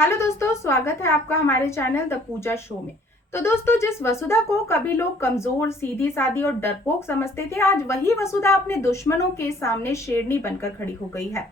Hello दोस्तों, स्वागत है आपका हमारे चैनल द पूजा शो में। तो दोस्तों, जिस वसुधा को कभी लोग कमजोर, सीधी सादी और डरपोक समझते थे, आज वही वसुधा अपने दुश्मनों के सामने शेरनी बनकर खड़ी हो गई है।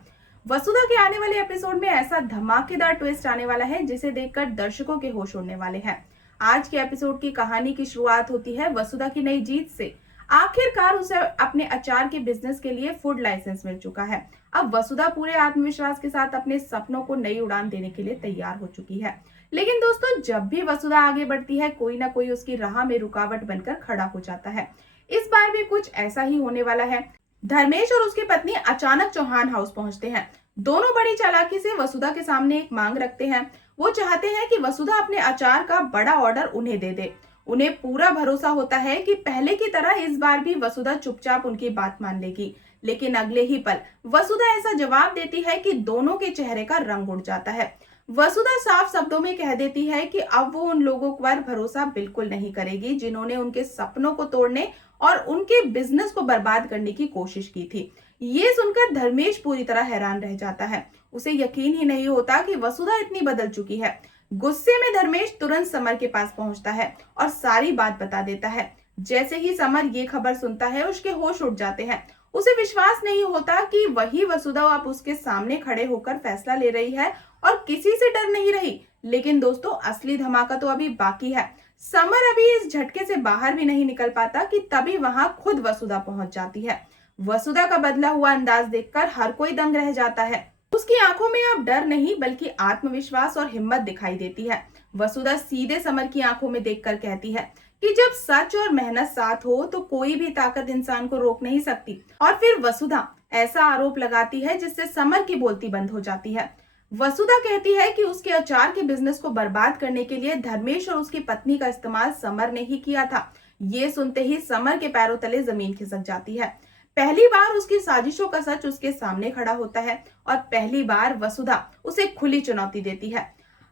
वसुधा के आने वाले एपिसोड में ऐसा धमाकेदार ट्विस्ट आने वाला है जिसे देखकर दर्शकों के होश उड़ने वाले हैं। आज के एपिसोड की कहानी की शुरुआत होती है वसुधा की नई जीत से। आखिरकार उसे अपने अचार के बिजनेस के लिए फूड लाइसेंस मिल चुका है। अब वसुधा पूरे आत्मविश्वास के साथ अपने सपनों को नई उड़ान देने के लिए तैयार हो चुकी है। लेकिन दोस्तों, जब भी वसुधा आगे बढ़ती है, कोई ना कोई उसकी राह में रुकावट बनकर खड़ा हो जाता है। इस बार भी कुछ ऐसा ही होने वाला है। धर्मेश और उसकी पत्नी अचानक चौहान हाउस पहुंचते हैं। दोनों बड़ी चालाकी से वसुधा के सामने एक मांग रखते हैं। वो चाहते हैं कि वसुधा अपने अचार का बड़ा ऑर्डर उन्हें दे दे। उन्हें पूरा भरोसा होता है कि पहले की तरह इस बार भी वसुधा चुपचाप उनकी बात मान लेगी। लेकिन अगले ही पल वसुधा ऐसा जवाब देती है कि दोनों के चेहरे का रंग उड़ जाता है। वसुधा साफ शब्दों में कह देती है कि अब वो उन लोगों पर भरोसा बिल्कुल नहीं करेगी जिन्होंने उनके सपनों को तोड़ने और उनके बिजनेस को बर्बाद करने की कोशिश की थी। ये सुनकर धर्मेश पूरी तरह हैरान रह जाता है। उसे यकीन ही नहीं होता कि वसुधा इतनी बदल चुकी है। गुस्से में धर्मेश तुरंत समर के पास पहुंचता है और सारी बात बता देता है। जैसे ही समर ये खबर सुनता है, उसके होश उड़ जाते हैं। उसे विश्वास नहीं होता कि वही वसुधा अब उसके सामने खड़े होकर फैसला ले रही है और किसी से डर नहीं रही। लेकिन दोस्तों, असली धमाका तो अभी बाकी है। समर अभी इस झटके से बाहर भी नहीं निकल पाता कि तभी वहां खुद वसुधा पहुंच जाती है। वसुधा का बदला हुआ अंदाज देखकर हर कोई दंग रह जाता है। उसकी आंखों में अब डर नहीं बल्कि आत्मविश्वास और हिम्मत दिखाई देती है। वसुधा सीधे समर की आंखों में देखकर कहती है कि जब सच और मेहनत साथ हो तो कोई भी ताकत इंसान को रोक नहीं सकती। और फिर वसुधा ऐसा आरोप लगाती है जिससे समर की बोलती बंद हो जाती है। वसुधा कहती है कि उसके अचार के बिजनेस को बर्बाद करने के लिए धर्मेश और उसकी पत्नी का इस्तेमाल समर ने ही किया था। ये सुनते ही समर के पैरों तले जमीन खिसक जाती है। पहली बार उसकी साजिशों का सच उसके सामने खड़ा होता है और पहली बार वसुधा उसे खुली चुनौती देती है।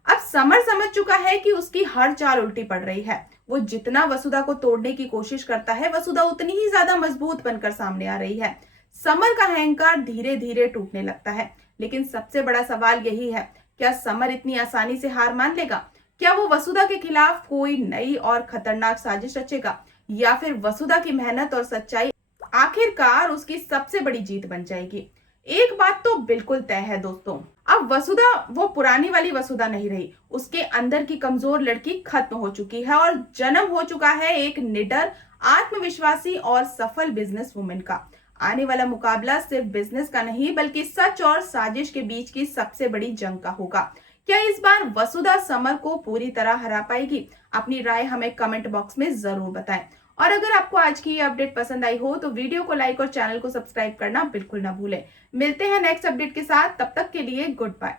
अब समर समझ चुका है कि उसकी हर चाल उल्टी पड़ रही है। वो जितना वसुधा को तोड़ने की कोशिश करता है, वसुधा उतनी ही ज्यादा मजबूत बनकर सामने आ रही है। समर का अहंकार धीरे धीरे टूटने लगता है। लेकिन सबसे बड़ा सवाल यही है, क्या समर इतनी आसानी से हार मान लेगा? क्या वो वसुधा के खिलाफ कोई नई और खतरनाक साजिश रचेगा, या फिर वसुधा की मेहनत और सच्चाई आखिरकार उसकी सबसे बड़ी जीत बन जाएगी? एक बात तो बिल्कुल तय है दोस्तों, अब वसुधा वो पुरानी वाली वसुधा नहीं रही। उसके अंदर की कमजोर लड़की खत्म हो चुकी है और जन्म हो चुका है एक निडर, आत्मविश्वासी और सफल बिजनेस वुमेन का। आने वाला मुकाबला सिर्फ बिजनेस का नहीं बल्कि सच और साजिश के बीच की सबसे बड़ी जंग का होगा। क्या इस बार वसुधा समर को पूरी तरह हरा पाएगी? अपनी राय हमें कमेंट बॉक्स में जरूर बताएं। और अगर आपको आज की ये अपडेट पसंद आई हो तो वीडियो को लाइक और चैनल को सब्सक्राइब करना बिल्कुल ना भूलें। मिलते हैं नेक्स्ट अपडेट के साथ, तब तक के लिए गुड बाय।